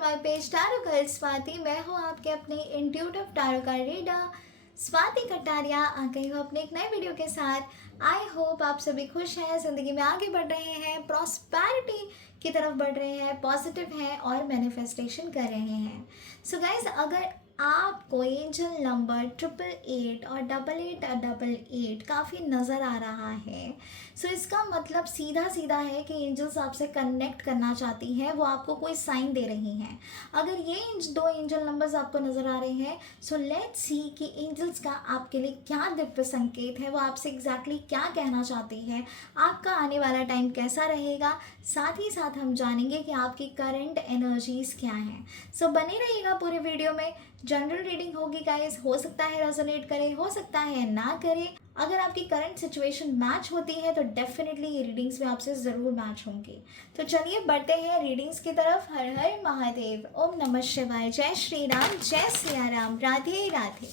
My page tarot card Swati. मैं हूँ आपके अपने intuitive tarot card reader Swati Kataria. आ गई हूँ अपने एक नए वीडियो के साथ। आई होप आप सभी खुश हैं, ज़िंदगी में आगे बढ़ रहे हैं, प्रॉस्पेरिटी की तरफ बढ़ रहे हैं, पॉजिटिव हैं और मैनिफेस्टेशन कर रहे हैं। सो गाइज, अगर आपको एंजल नंबर 888 और 8888 काफ़ी नज़र आ रहा है, सो इसका मतलब सीधा सीधा है कि एंजल्स आपसे कनेक्ट करना चाहती हैं, वो आपको कोई साइन दे रही हैं। अगर ये दो एंजल नंबर्स आपको नज़र आ रहे हैं, सो लेट्स सी कि एंजल्स का आपके लिए क्या दिव्य संकेत है, वो आपसे एग्जैक्टली क्या कहना चाहती है, आपका आने वाला टाइम कैसा रहेगा। साथ ही साथ हम जानेंगे कि आपकी करंट एनर्जीज क्या हैं। सो बने रहिएगा पूरे वीडियो में। जनरल रीडिंग होगी गाइस, हो सकता है रेजोनेट करे, हो सकता है ना करे। अगर आपकी करंट सिचुएशन मैच होती है तो डेफिनेटली ये रीडिंग्स में आपसे ज़रूर मैच होंगी। तो चलिए बढ़ते हैं रीडिंग्स की तरफ। हर हर महादेव, ओम नमः शिवाय, जय श्री राम, जय सिया राम, राधे राधे।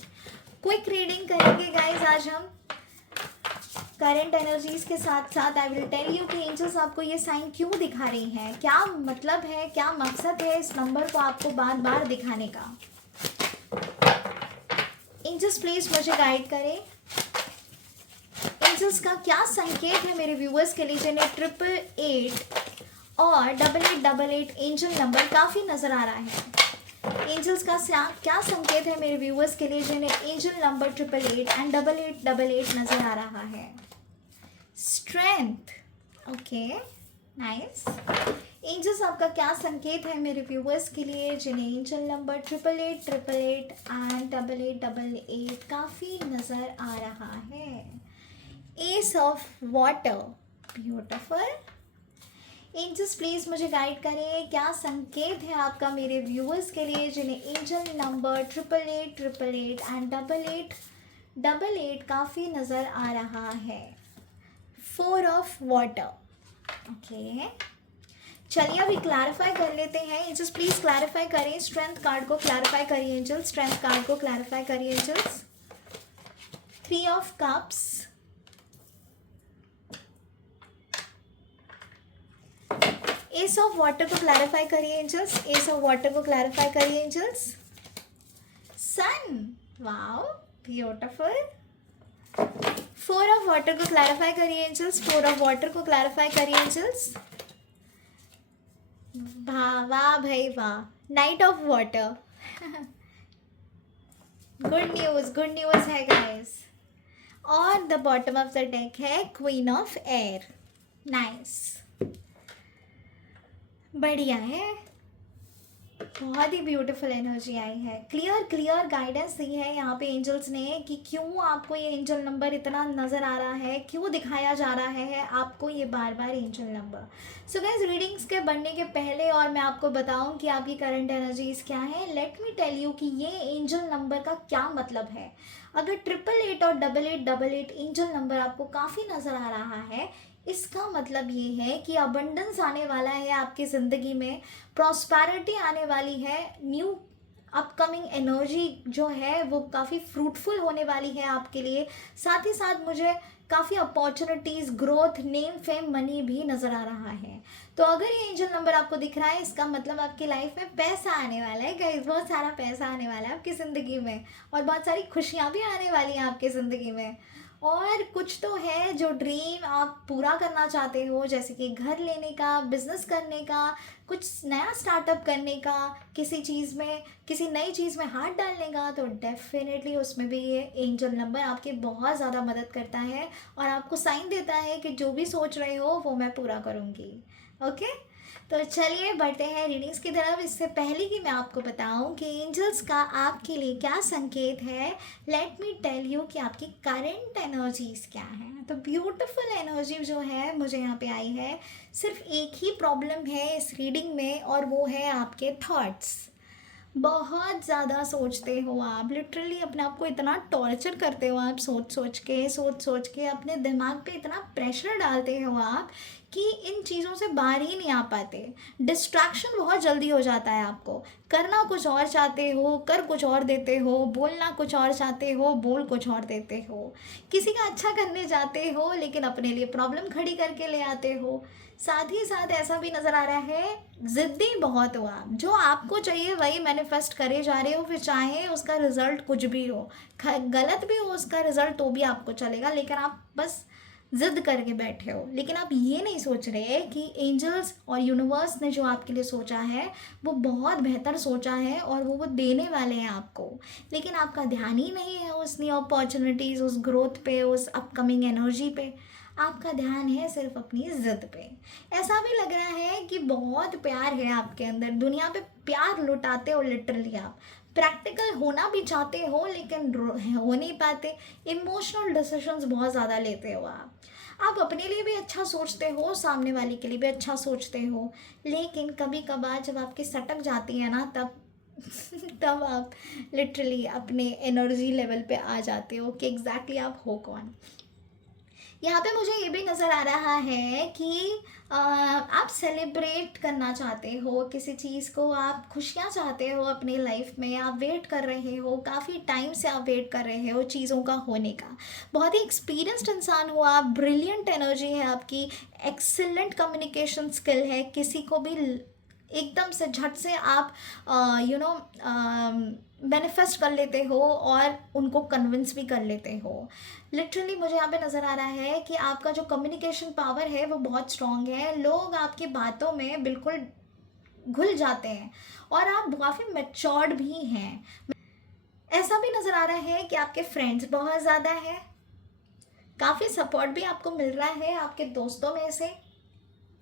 क्विक रीडिंग करेंगे गाइस आज हम करंट एनर्जीज के साथ साथ। आई विल टेल यू कि एंजल्स आपको ये साइन क्यों दिखा रही हैं, क्या मतलब है, क्या मकसद है इस नंबर को आपको बार बार दिखाने का। एंजल्स प्लीज मुझे गाइड करें। एंजल्स का क्या संकेत है मेरे व्यूअर्स के लिए जिन्हें 888 और 8888 एंजल नंबर काफ़ी नज़र आ रहा है। एंजल्स का क्या संकेत है मेरे व्यूअर्स के लिए जिन्हें एंजल नंबर 888 एंड 8888 नज़र आ रहा है। Strength, okay nice. एंजल्स आपका क्या संकेत है मेरे व्यूअर्स के लिए जिन्हें एंजल नंबर 88888 एंड 8888 काफ़ी नज़र आ रहा है। Ace of water, beautiful. Angels please मुझे गाइड करें, क्या संकेत है आपका मेरे व्यूअर्स के लिए जिन्हें एंजल नंबर 88888 एंड 8888 काफ़ी नज़र आ रहा है। 4 ऑफ वाटर, ओके। चलिए अभी क्लैरिफाई कर लेते हैं। एंजल्स प्लीज़ क्लैरिफाई करें, स्ट्रेंथ कार्ड को क्लैरिफाई करिए एंजल्स, स्ट्रेंथ कार्ड को क्लैरिफाई करिए angels. 3 of cups, ace of water को क्लैरिफाई करिए एंजल्स, एस ऑफ वाटर को क्लैरिफाई करिए angels. Sun, wow beautiful. 4 of water को क्लैरिफाई करिए एंजल्स, 4 ऑफ वाटर को क्लैरिफाई करिए एंजल्स। वाह भाई वाह, knight of water. Good news है गाइस। और the bottom of the deck है क्वीन ऑफ एयर, नाइस, बढ़िया है, बहुत ही ब्यूटीफुल एनर्जी आई है। क्लियर गाइडेंस दी है यहाँ पे एंजल्स ने कि क्यों आपको ये एंजल नंबर इतना नज़र आ रहा है, क्यों दिखाया जा रहा है आपको ये बार बार angel number. So guys, readings के बनने के पहले और मैं आपको बताऊं कि आपकी करंट एनर्जीज क्या है, लेट मी टेल यू कि ये एंजल नंबर का क्या मतलब है। अगर 888 और 8888 एंजल नंबर आपको काफ़ी नज़र आ रहा है, इसका मतलब ये है कि अबंडेंस आने वाला है आपकी ज़िंदगी में, प्रॉस्पेरिटी आने वाली है, न्यू अपकमिंग एनर्जी जो है वो काफ़ी फ्रूटफुल होने वाली है आपके लिए। साथ ही साथ मुझे काफ़ी opportunities, growth, name, fame, money भी नज़र आ रहा है। तो अगर ये एंजल नंबर आपको दिख रहा है, इसका मतलब आपकी लाइफ में पैसा आने वाला है गाइस, बहुत सारा पैसा आने वाला है आपकी ज़िंदगी में, और बहुत सारी खुशियाँ भी आने वाली हैं आपकी ज़िंदगी में। और कुछ तो है जो ड्रीम आप पूरा करना चाहते हो, जैसे कि घर लेने का, बिजनेस करने का, कुछ नया स्टार्टअप करने का, किसी चीज़ में, किसी नई चीज़ में हाथ डालने का, तो डेफिनेटली उसमें भी ये एंजल नंबर आपकी बहुत ज़्यादा मदद करता है और आपको साइन देता है कि जो भी सोच रहे हो वो मैं पूरा करूँगी। ओके, तो चलिए बढ़ते हैं रीडिंग्स की तरफ। इससे पहले कि मैं आपको बताऊं कि एंजल्स का आपके लिए क्या संकेत है, लेट मी टेल यू कि आपकी करंट एनर्जीज क्या है। तो ब्यूटीफुल एनर्जी जो है मुझे यहाँ पे आई है। सिर्फ एक ही प्रॉब्लम है इस रीडिंग में और वो है आपके थॉट्स। बहुत ज़्यादा सोचते हो आप, लिटरली अपने आप को इतना टॉर्चर करते हो आप, सोच सोच के अपने दिमाग पे इतना प्रेशर डालते हो आप कि इन चीज़ों से बाहर ही नहीं आ पाते। डिस्ट्रैक्शन बहुत जल्दी हो जाता है आपको, करना कुछ और चाहते हो, कर कुछ और देते हो, बोलना कुछ और चाहते हो, बोल कुछ और देते हो, किसी का अच्छा करने जाते हो लेकिन अपने लिए प्रॉब्लम खड़ी करके ले आते हो। साथ ही साथ ऐसा भी नज़र आ रहा है, ज़िद्दी बहुत हो आप, जो आपको चाहिए वही मैनिफेस्ट करे जा रहे हो, फिर चाहे उसका रिजल्ट कुछ भी हो, गलत भी हो उसका रिजल्ट तो भी आपको चलेगा, लेकिन आप बस जिद करके बैठे हो। लेकिन आप ये नहीं सोच रहे कि एंजल्स और यूनिवर्स ने जो आपके लिए सोचा है वो बहुत बेहतर सोचा है और वो देने वाले हैं आपको, लेकिन आपका ध्यान ही नहीं है उस न्यू अपॉर्चुनिटीज़, उस ग्रोथ पे, उस अपकमिंग एनर्जी पे। आपका ध्यान है सिर्फ अपनी ज़िद पे। ऐसा भी लग रहा है कि बहुत प्यार है आपके अंदर, दुनिया पे प्यार लुटाते हो लिटरली आप, प्रैक्टिकल होना भी चाहते हो लेकिन हो नहीं पाते, इमोशनल डिसीजंस बहुत ज़्यादा लेते हो आप अपने लिए भी अच्छा सोचते हो, सामने वाले के लिए भी अच्छा सोचते हो, लेकिन कभी कभार जब आपकी सटक जाती है ना तब तब आप लिटरली अपने एनर्जी लेवल पे आ जाते हो कि एग्जैक्टली आप हो कौन। यहाँ पे मुझे ये भी नज़र आ रहा है कि आप सेलिब्रेट करना चाहते हो किसी चीज़ को, आप खुशियाँ चाहते हो अपनी लाइफ में, आप वेट कर रहे हो, काफ़ी टाइम से आप वेट कर रहे हो चीज़ों का होने का। बहुत ही एक्सपीरियंस्ड इंसान हो आप, ब्रिलियंट एनर्जी है आपकी, एक्सीलेंट कम्युनिकेशन स्किल है, किसी को भी एकदम से झट से आप मैनिफेस्ट कर लेते हो और उनको कन्विंस भी कर लेते हो। लिटरली मुझे यहाँ पे नज़र आ रहा है कि आपका जो कम्युनिकेशन पावर है वो बहुत स्ट्रॉन्ग है, लोग आपकी बातों में बिल्कुल घुल जाते हैं और आप काफ़ी मैच्योर्ड भी हैं। ऐसा भी नज़र आ रहा है कि आपके फ्रेंड्स बहुत ज़्यादा हैं, काफ़ी सपोर्ट भी आपको मिल रहा है आपके दोस्तों में से,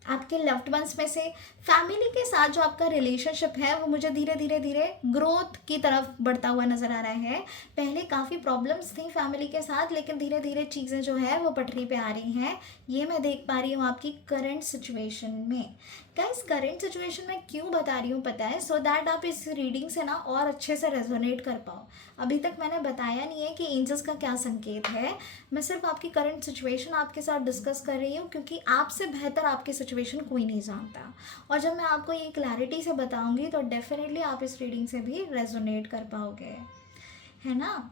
आपके लव्ड वंस में से। फैमिली के साथ जो आपका रिलेशनशिप है वो मुझे धीरे धीरे धीरे ग्रोथ की तरफ बढ़ता हुआ नज़र आ रहा है। पहले काफ़ी प्रॉब्लम्स थी फैमिली के साथ, लेकिन धीरे धीरे चीज़ें जो है वो पटरी पे आ रही हैं, ये मैं देख पा रही हूँ आपकी करंट सिचुएशन में। गाइस करंट सिचुएशन में क्यों बता रही हूँ पता है, सो दैट आप इस रीडिंग से ना और अच्छे से रेजोनेट कर पाओ। अभी तक मैंने बताया नहीं है कि एंजल्स का क्या संकेत है, मैं सिर्फ आपकी करंट सिचुएशन आपके साथ डिस्कस कर रही हूँ, क्योंकि आपसे बेहतर आपकी सिचुएशन कोई नहीं जानता। और जब मैं आपको ये क्लैरिटी से बताऊंगी तो डेफिनेटली आप इस रीडिंग से भी रेजोनेट कर पाओगे, है ना।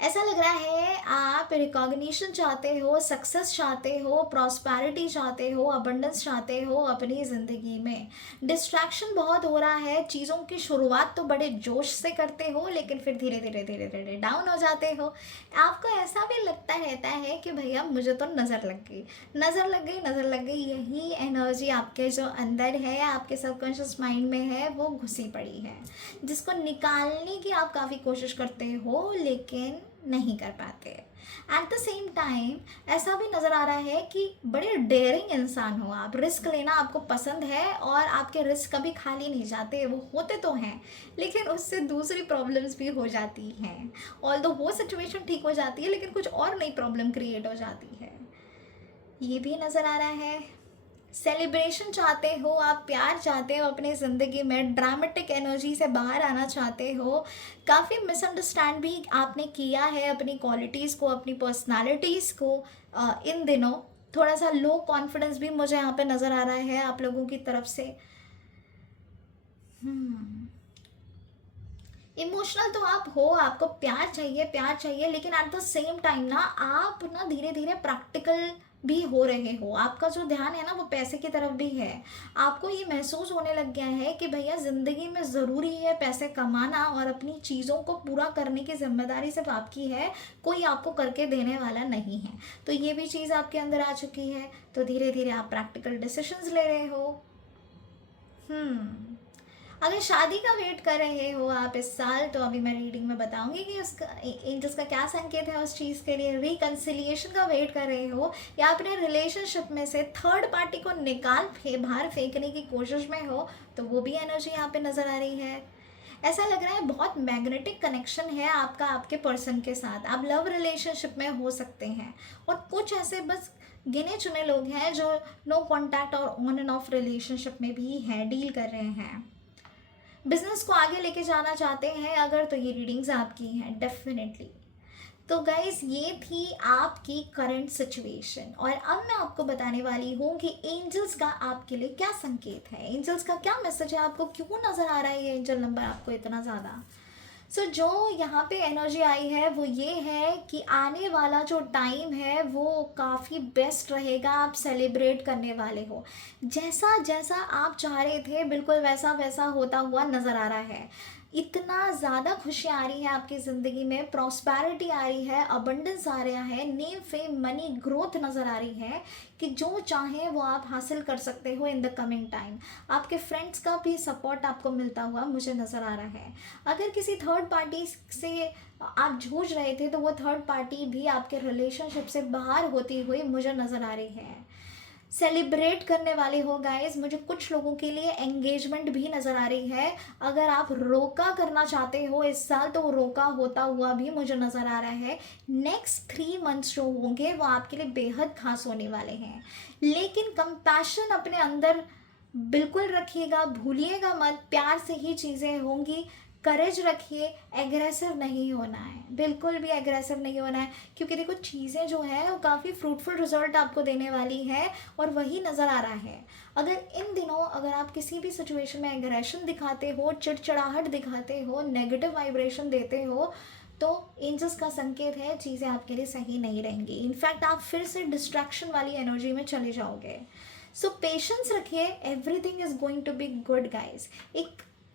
ऐसा लग रहा है आप रिकॉग्निशन चाहते हो, सक्सेस चाहते हो, प्रॉस्पेरिटी चाहते हो, अबंडेंस चाहते हो अपनी ज़िंदगी में। डिस्ट्रैक्शन बहुत हो रहा है, चीज़ों की शुरुआत तो बड़े जोश से करते हो लेकिन फिर धीरे धीरे धीरे धीरे डाउन हो जाते हो। आपको ऐसा भी लगता रहता है कि भैया मुझे तो नज़र लग गई, नज़र लग गई, नज़र लग गई। यही एनर्जी आपके जो अंदर है, आपके सबकॉन्शियस माइंड में है, वो घुसी पड़ी है, जिसको निकालने की आप काफ़ी कोशिश करते हो लेकिन नहीं कर पाते। एट द सेम टाइम ऐसा भी नज़र आ रहा है कि बड़े डेयरिंग इंसान हो आप, रिस्क लेना आपको पसंद है और आपके रिस्क कभी खाली नहीं जाते, वो होते तो हैं लेकिन उससे दूसरी प्रॉब्लम्स भी हो जाती हैं। ऑल्दो वो सिचुएशन ठीक हो जाती है लेकिन कुछ और नई प्रॉब्लम क्रिएट हो जाती है, ये भी नज़र आ रहा है। सेलिब्रेशन चाहते हो आप, प्यार चाहते हो अपनी ज़िंदगी में, ड्रामेटिक एनर्जी से बाहर आना चाहते हो। काफ़ी मिसअंडरस्टैंड भी आपने किया है अपनी क्वालिटीज़ को, अपनी पर्सनालिटीज़ को। इन दिनों थोड़ा सा लो कॉन्फिडेंस भी मुझे यहाँ पे नज़र आ रहा है आप लोगों की तरफ से। इमोशनल तो आप हो, आपको प्यार चाहिए, प्यार चाहिए, लेकिन एट द सेम टाइम ना आप ना धीरे धीरे प्रैक्टिकल भी हो रहे हो। आपका जो ध्यान है ना वो पैसे की तरफ भी है। आपको ये महसूस होने लग गया है कि भैया ज़िंदगी में ज़रूरी है पैसे कमाना और अपनी चीज़ों को पूरा करने की जिम्मेदारी सिर्फ आपकी है, कोई आपको करके देने वाला नहीं है। तो ये भी चीज़ आपके अंदर आ चुकी है, तो धीरे धीरे आप प्रैक्टिकल डिसीजंस ले रहे हो। अगर शादी का वेट कर रहे हो आप इस साल, तो अभी मैं रीडिंग में बताऊंगी कि उसका एंजल्स का क्या संकेत है उस चीज़ के लिए। रिकन्सिलिएशन का वेट कर रहे हो या अपने रिलेशनशिप में से थर्ड पार्टी को निकाल बाहर फेंकने की कोशिश में हो, तो वो भी एनर्जी यहाँ पे नज़र आ रही है। ऐसा लग रहा है बहुत मैग्नेटिक कनेक्शन है आपका आपके पर्सन के साथ, आप लव रिलेशनशिप में हो सकते हैं। और कुछ ऐसे बस गिने चुने लोग हैं जो नो कॉन्टैक्ट और ऑन एंड ऑफ रिलेशनशिप में भी हैं, डील कर रहे हैं। बिजनेस को आगे लेके जाना चाहते हैं अगर, तो ये रीडिंग्स आपकी हैं डेफिनेटली। तो गाइस ये थी आपकी करंट सिचुएशन, और अब मैं आपको बताने वाली हूँ कि एंजल्स का आपके लिए क्या संकेत है, एंजल्स का क्या मैसेज है, आपको क्यों नज़र आ रहा है ये एंजल नंबर आपको इतना ज़्यादा। सो जो यहाँ पे एनर्जी आई है वो ये है कि आने वाला जो टाइम है वो काफ़ी बेस्ट रहेगा, आप सेलिब्रेट करने वाले हो। जैसा जैसा आप चाह रहे थे बिल्कुल वैसा वैसा होता हुआ नज़र आ रहा है। इतना ज़्यादा खुशी आ रही है आपकी ज़िंदगी में, प्रॉस्पेरिटी आ रही है, अबंडेंस आ रहा है, नेम फेम मनी ग्रोथ नज़र आ रही है कि जो चाहें वो आप हासिल कर सकते हो इन द कमिंग टाइम। आपके फ्रेंड्स का भी सपोर्ट आपको मिलता हुआ मुझे नज़र आ रहा है। अगर किसी थर्ड पार्टी से आप जूझ रहे थे तो वो थर्ड पार्टी भी आपके रिलेशनशिप से बाहर होती हुई मुझे नज़र आ रही है। सेलिब्रेट करने वाले हो गाइस, मुझे कुछ लोगों के लिए एंगेजमेंट भी नज़र आ रही है। अगर आप रोका करना चाहते हो इस साल तो वो रोका होता हुआ भी मुझे नज़र आ रहा है। नेक्स्ट 3 मंथ्स जो होंगे वो आपके लिए बेहद खास होने वाले हैं, लेकिन कंपैशन अपने अंदर बिल्कुल रखिएगा, भूलिएगा मत, प्यार से ही चीज़ें होंगी। करेज रखिए, एग्रेसिव नहीं होना है, बिल्कुल भी एग्रेसिव नहीं होना है, क्योंकि देखो चीज़ें जो है वो काफ़ी फ्रूटफुल रिजल्ट आपको देने वाली है और वही नज़र आ रहा है। अगर इन दिनों अगर आप किसी भी सिचुएशन में एग्रेशन दिखाते हो, चिड़चिड़ाहट दिखाते हो, नेगेटिव वाइब्रेशन देते हो, तो एंजल्स का संकेत है चीज़ें आपके लिए सही नहीं रहेंगी। इनफैक्ट आप फिर से डिस्ट्रैक्शन वाली एनर्जी में चले जाओगे। सो पेशेंस रखिए, everything is going to be good guys.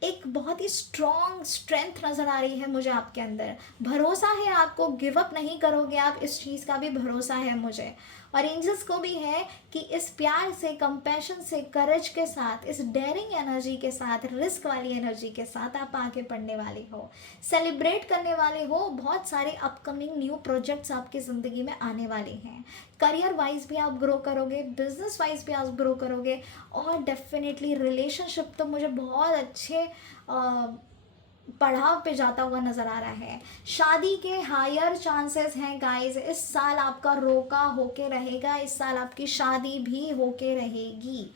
एक बहुत ही स्ट्रॉन्ग स्ट्रेंथ नज़र आ रही है मुझे आपके अंदर, भरोसा है आपको, गिव अप नहीं करोगे आप, इस चीज़ का भी भरोसा है मुझे। और एंजल्स को भी है कि इस प्यार से, कंपैशन से, करेज के साथ, इस डेयरिंग एनर्जी के साथ, रिस्क वाली एनर्जी के साथ आप आगे बढ़ने वाले हो, सेलिब्रेट करने वाले हो। बहुत सारे अपकमिंग न्यू प्रोजेक्ट्स आपकी ज़िंदगी में आने वाले हैं। करियर वाइज भी आप ग्रो करोगे, बिजनेस वाइज भी आप ग्रो करोगे, और डेफिनेटली रिलेशनशिप तो मुझे बहुत अच्छे पड़ाव पे जाता हुआ नज़र आ रहा है। शादी के हायर चांसेस हैं गाइस, इस साल आपका रोका होके रहेगा, इस साल आपकी शादी भी होके रहेगी।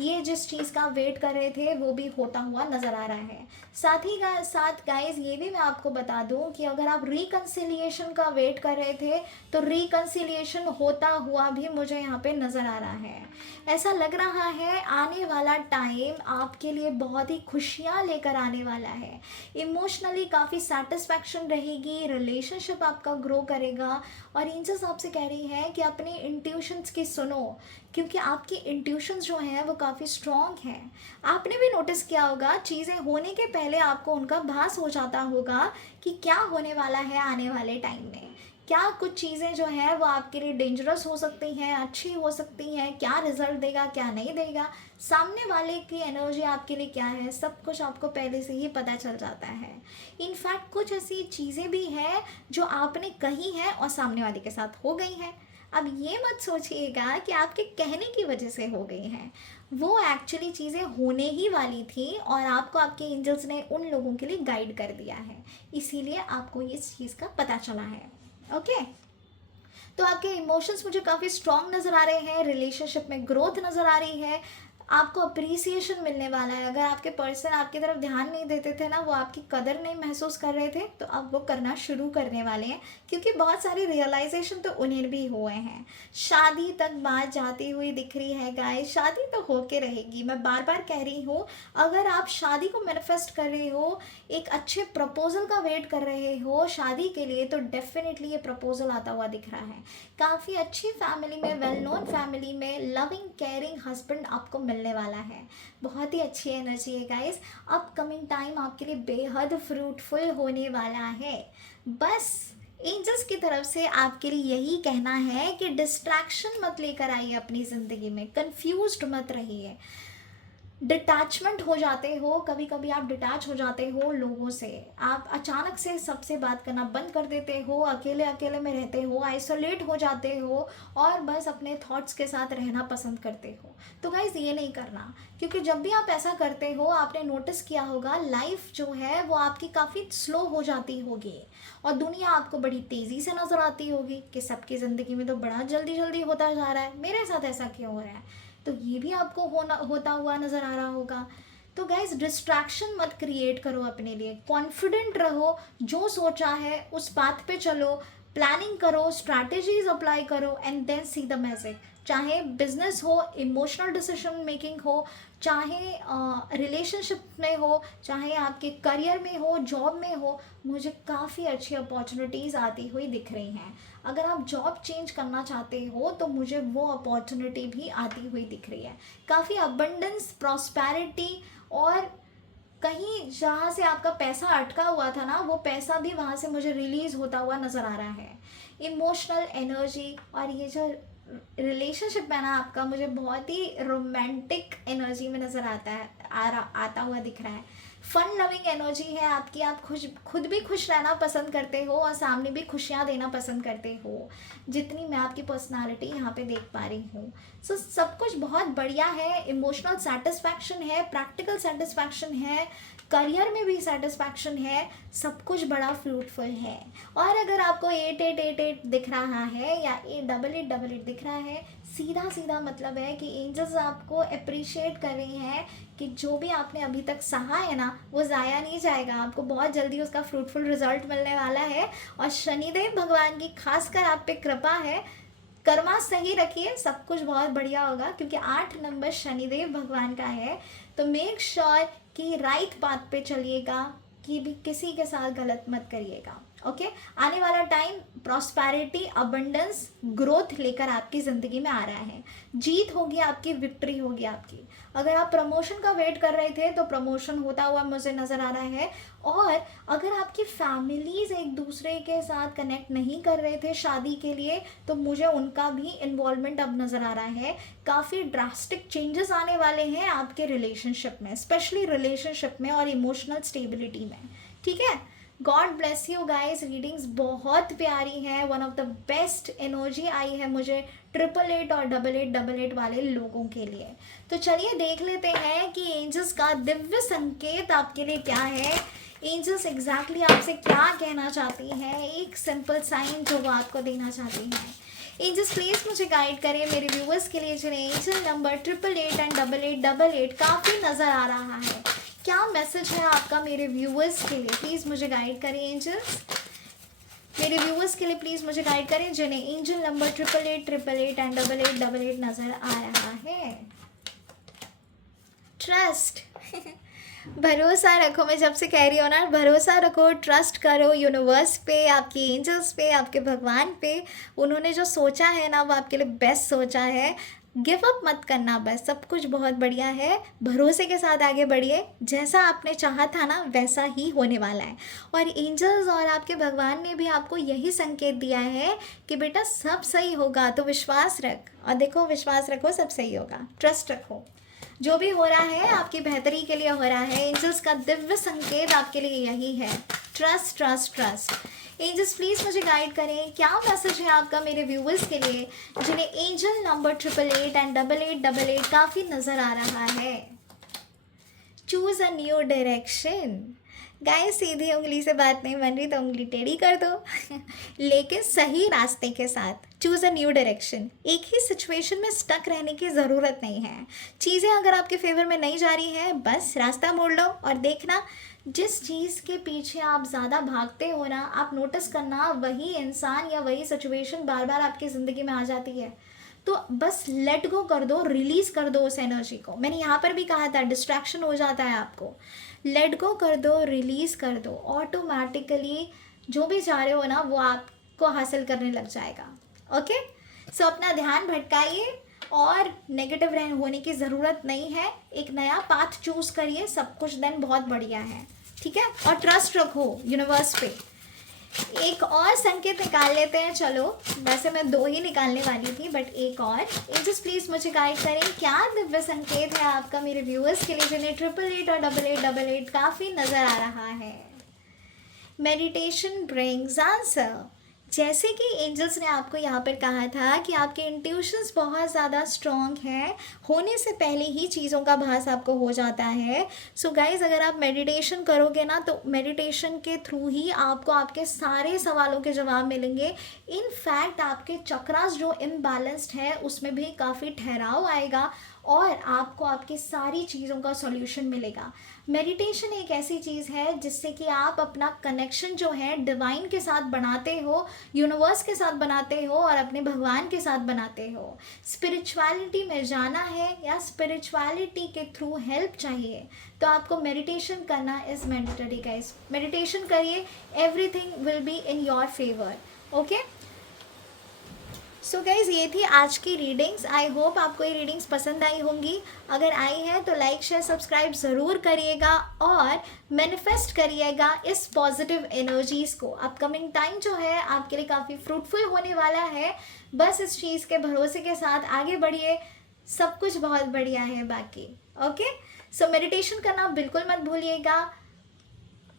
ये जिस चीज़ का वेट कर रहे थे वो भी होता हुआ नज़र आ रहा है। साथ ही साथ गाइस ये भी मैं आपको बता दूं कि अगर आप रिकन्सिलिएशन का वेट कर रहे थे तो रिकन्सिलिएशन होता हुआ भी मुझे यहाँ पे नज़र आ रहा है। ऐसा लग रहा है आने वाला टाइम आपके लिए बहुत ही खुशियाँ लेकर आने वाला है। इमोशनली काफ़ी सेटिस्फैक्शन रहेगी, रिलेशनशिप आपका ग्रो करेगा। और एंजल्स आपसे कह रही है कि अपने इंट्यूशंस की सुनो, क्योंकि आपकी इंट्यूशंस जो हैं वो काफ़ी स्ट्रॉन्ग हैं। आपने भी नोटिस किया होगा चीज़ें होने के पहले आपको उनका भास हो जाता होगा कि क्या होने वाला है आने वाले टाइम में। क्या कुछ चीज़ें जो हैं वो आपके लिए डेंजरस हो सकती हैं, अच्छी हो सकती हैं, क्या रिजल्ट देगा क्या नहीं देगा, सामने वाले की एनर्जी आपके लिए क्या है, सब कुछ आपको पहले से ही पता चल जाता है। इनफैक्ट कुछ ऐसी चीज़ें भी हैं जो आपने कही हैं और सामने वाले के साथ हो गई हैं। अब ये मत सोचिएगा कि आपके कहने की वजह से हो गई हैं, वो एक्चुअली चीज़ें होने ही वाली थी और आपको आपके एंजल्स ने उन लोगों के लिए गाइड कर दिया है, इसीलिए आपको इस चीज़ का पता चला है। ओके, तो आपके इमोशंस मुझे काफ़ी स्ट्रॉन्ग नज़र आ रहे हैं, रिलेशनशिप में ग्रोथ नज़र आ रही है, आपको अप्रिसिएशन मिलने वाला है। अगर आपके पर्सन आपकी तरफ ध्यान नहीं देते थे ना, वो आपकी कदर नहीं महसूस कर रहे थे, तो अब वो करना शुरू करने वाले हैं, क्योंकि बहुत सारी रियलाइजेशन तो उन्हें भी हुए हैं। शादी तक बात जाती हुई दिख रही है गाइस, शादी तो होके रहेगी। मैं बार बार कह रही हूँ, अगर आप शादी को मैनिफेस्ट कर रहे हो, एक अच्छे प्रपोजल का वेट कर रहे हो शादी के लिए, तो डेफिनेटली ये प्रपोजल आता हुआ दिख रहा है। काफ़ी अच्छी फैमिली में, वेल नोन फैमिली में लविंग केयरिंग हस्बैंड आपको मिलने वाला है। बहुत ही अच्छी एनर्जी है गाइस, अपकमिंग टाइम आपके लिए बेहद फ्रूटफुल होने वाला है। बस एंजल्स की तरफ से आपके लिए यही कहना है कि डिस्ट्रैक्शन मत लेकर आइए अपनी ज़िंदगी में, कंफ्यूज्ड मत रहिए। डिटैचमेंट हो जाते हो, कभी कभी आप डिटैच हो जाते हो लोगों से, आप अचानक से सबसे बात करना बंद कर देते हो, अकेले अकेले में रहते हो, आइसोलेट हो जाते हो और बस अपने थॉट्स के साथ रहना पसंद करते हो। तो गाइज ये नहीं करना, क्योंकि जब भी आप ऐसा करते हो आपने नोटिस किया होगा लाइफ जो है वो आपकी काफ़ी स्लो हो जाती होगी और दुनिया आपको बड़ी तेज़ी से नज़र आती होगी कि सबकी ज़िंदगी में तो बड़ा जल्दी जल्दी होता जा रहा है, मेरे साथ ऐसा क्यों हो रहा है। तो ये भी आपको होता हुआ नज़र आ रहा होगा। तो गाइज डिस्ट्रैक्शन मत क्रिएट करो अपने लिए, कॉन्फिडेंट रहो, जो सोचा है उस बात पे चलो, प्लानिंग करो, स्ट्रैटेजीज अप्लाई करो and then see the magic. चाहे बिजनेस हो, इमोशनल डिसीजन मेकिंग हो, चाहे रिलेशनशिप में हो, चाहे आपके करियर में हो, जॉब में हो, मुझे काफ़ी अच्छी अपॉर्चुनिटीज़ आती हुई दिख रही हैं। अगर आप जॉब चेंज करना चाहते हो तो मुझे वो अपॉर्चुनिटी भी आती हुई दिख रही है। काफ़ी अबंडेंस, प्रॉस्पेरिटी, और कहीं जहाँ से आपका पैसा अटका हुआ था ना, वो पैसा भी वहाँ से मुझे रिलीज़ होता हुआ नज़र आ रहा है। इमोशनल एनर्जी, और ये जो रिलेशनशिप है ना आपका, मुझे बहुत ही रोमांटिक एनर्जी में नज़र आता हुआ दिख रहा है। फन लविंग एनर्जी है आपकी, आप खुद भी खुश रहना पसंद करते हो और सामने भी खुशियाँ देना पसंद करते हो, जितनी मैं आपकी पर्सनालिटी यहाँ पे देख पा रही हूँ। सो सब कुछ बहुत बढ़िया है। इमोशनल सेटिस्फैक्शन है, प्रैक्टिकल सेटिस्फैक्शन है, करियर में भी सेटिस्फैक्शन है, सब कुछ बड़ा फ्रूटफुल है। और अगर आपको 8888 दिख रहा है या 8888 दिख रहा है, सीधा सीधा मतलब है कि एंजल्स आपको अप्रिशिएट कर रही हैं कि जो भी आपने अभी तक सहा है ना, वो ज़ाया नहीं जाएगा, आपको बहुत जल्दी उसका फ्रूटफुल रिजल्ट मिलने वाला है। और शनिदेव भगवान की खासकर आप पे कृपा है। कर्मा सही रखिए, सब कुछ बहुत बढ़िया होगा, क्योंकि 8 नंबर शनिदेव भगवान का है। तो मेक श्योर कि राइट पाथ पे चलिएगा, कि भी किसी के साथ गलत मत करिएगा। ओके, आने वाला टाइम प्रॉस्पेरिटी, अबंडेंस, ग्रोथ लेकर आपकी ज़िंदगी में आ रहा है। जीत होगी आपकी, विक्ट्री होगी आपकी। अगर आप प्रमोशन का वेट कर रहे थे तो प्रमोशन होता हुआ मुझे नज़र आ रहा है। और अगर आपकी फैमिलीज़ एक दूसरे के साथ कनेक्ट नहीं कर रहे थे शादी के लिए, तो मुझे उनका भी इन्वॉल्वमेंट अब नज़र आ रहा है। काफ़ी ड्रास्टिक चेंजेस आने वाले हैं आपके रिलेशनशिप में, स्पेशली रिलेशनशिप में और इमोशनल स्टेबिलिटी में। ठीक है, God bless you guys. Readings बहुत प्यारी है, one of the best energy आई है मुझे 888 और 8888 वाले लोगों के लिए। तो चलिए देख लेते हैं कि एंजल्स का दिव्य संकेत आपके लिए क्या है। एंजल्स एग्जैक्टली आपसे क्या कहना चाहती हैं, एक सिंपल साइन जो वो आपको देना चाहती हैं। एंजल्स प्लीज़ मुझे गाइड करें मेरे व्यूअर्स के लिए, जिन्हें एंजल नंबर 888 एंड 8888 काफ़ी नज़र आ रहा है। क्या मैसेज है आपका मेरे व्यूअर्स के लिए, प्लीज़ मुझे गाइड करें एंजल्स। मेरे व्यूअर्स के लिए प्लीज़ मुझे गाइड करें, जिन्हें एंजल नंबर 888 एंड 8888 नज़र आ रहा है। ट्रस्ट भरोसा रखो, मैं जब से कह रही हूँ ना, भरोसा रखो, ट्रस्ट करो यूनिवर्स पे, आपकी एंजल्स पे, आपके भगवान पे। उन्होंने जो सोचा है ना, वो आपके लिए बेस्ट सोचा है। गिव अप मत करना, बस सब कुछ बहुत बढ़िया है। भरोसे के साथ आगे बढ़िए, जैसा आपने चाहा था ना वैसा ही होने वाला है। और एंजल्स और आपके भगवान ने भी आपको यही संकेत दिया है कि बेटा सब सही होगा, तो विश्वास रख। और देखो, विश्वास रखो, सब सही होगा, ट्रस्ट रखो। जो भी हो रहा है आपकी बेहतरी के लिए हो रहा है। एंजल्स का दिव्य संकेत आपके लिए यही है, trust trust trust. Angels please मुझे गाइड करें, क्या मैसेज है आपका मेरे व्यूअर्स के लिए, जिन्हें एंजल नंबर 888 एंड 8888 काफ़ी नज़र आ रहा है। Choose a new direction. Guys, सीधी उंगली से बात नहीं बन रही तो उंगली टेढ़ी कर दो लेकिन सही रास्ते के साथ। Choose a new direction. एक ही सिचुएशन में स्टक रहने की ज़रूरत नहीं है। चीज़ें अगर आपके फेवर में नहीं जा रही हैं, बस रास्ता मोड़ लो और देखना, जिस चीज़ के पीछे आप ज़्यादा भागते हो ना, आप नोटिस करना वही इंसान या वही सिचुएशन बार बार आपकी ज़िंदगी में आ जाती है। तो बस लेट गो कर दो, रिलीज़ कर दो उस एनर्जी को। मैंने यहाँ पर भी कहा था, डिस्ट्रैक्शन हो जाता है आपको। लेट गो कर दो, रिलीज़ कर दो, ऑटोमेटिकली जो भी चाह रहे हो ना वो आपको हासिल करने लग जाएगा। ओके, सो अपना ध्यान भटकाइए और नेगेटिव होने की ज़रूरत नहीं है। एक नया पाथ चूज़ करिए, सब कुछ देन बहुत बढ़िया है। ठीक है, और ट्रस्ट रखो यूनिवर्स पे। एक और संकेत निकाल लेते हैं, चलो। वैसे मैं 2 ही निकालने वाली थी, बट एक और। एंजल्स प्लीज़ मुझे गाइड करें, क्या दिव्य संकेत है आपका मेरे व्यूअर्स के लिए, जिन्हें 888 और 8888 काफ़ी नज़र आ रहा है। Meditation brings answer. जैसे कि एंजल्स ने आपको यहाँ पर कहा था कि आपके इंट्यूशंस बहुत ज़्यादा स्ट्रॉन्ग हैं, होने से पहले ही चीज़ों का भास आपको हो जाता है। सो गाइज़, अगर आप मेडिटेशन करोगे ना, तो मेडिटेशन के थ्रू ही आपको आपके सारे सवालों के जवाब मिलेंगे। इनफैक्ट आपके चक्रास जो इम्बैलेंस्ड है उसमें भी काफ़ी ठहराव आएगा और आपको आपकी सारी चीज़ों का सॉल्यूशन मिलेगा। मेडिटेशन एक ऐसी चीज़ है जिससे कि आप अपना कनेक्शन जो है डिवाइन के साथ बनाते हो, यूनिवर्स के साथ बनाते हो और अपने भगवान के साथ बनाते हो। स्पिरिचुअलिटी में जाना है या स्पिरिचुअलिटी के थ्रू हेल्प चाहिए तो आपको मेडिटेशन करना इज़ मैंडेटरी गाइस। मेडिटेशन करिए, everything will be in your favour. Okay, so guys ये थी आज की रीडिंग्स। आई होप आपको ये रीडिंग्स पसंद आई होंगी। अगर आई है तो लाइक शेयर सब्सक्राइब ज़रूर करिएगा और मैनिफेस्ट करिएगा इस पॉजिटिव एनर्जीज़ को। अपकमिंग टाइम जो है आपके लिए काफ़ी फ्रूटफुल होने वाला है। बस इस चीज़ के भरोसे के साथ आगे बढ़िए, सब कुछ बहुत बढ़िया है बाकी। ओके, सो मेडिटेशन करना बिल्कुल मत भूलिएगा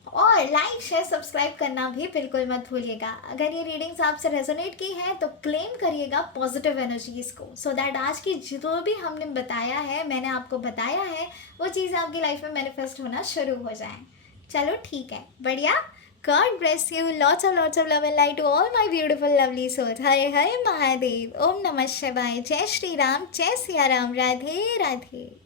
और लाइक शेयर सब्सक्राइब करना भी बिल्कुल मत भूलिएगा। अगर ये रीडिंग्स आपसे रेजोनेट की हैं तो क्लेम करिएगा पॉजिटिव एनर्जीज़ को, सो दैट आज की जो भी हमने बताया है, मैंने आपको बताया है, वो चीज़ आपकी लाइफ में मैनिफेस्ट होना शुरू हो जाए। चलो ठीक है, बढ़िया। God bless you. Lots of love and light to all my beautiful lovely souls. Hare Hare Mahadev. ओम नमः शिवाय। जय श्री राम, जय सिया राम, राधे राधे।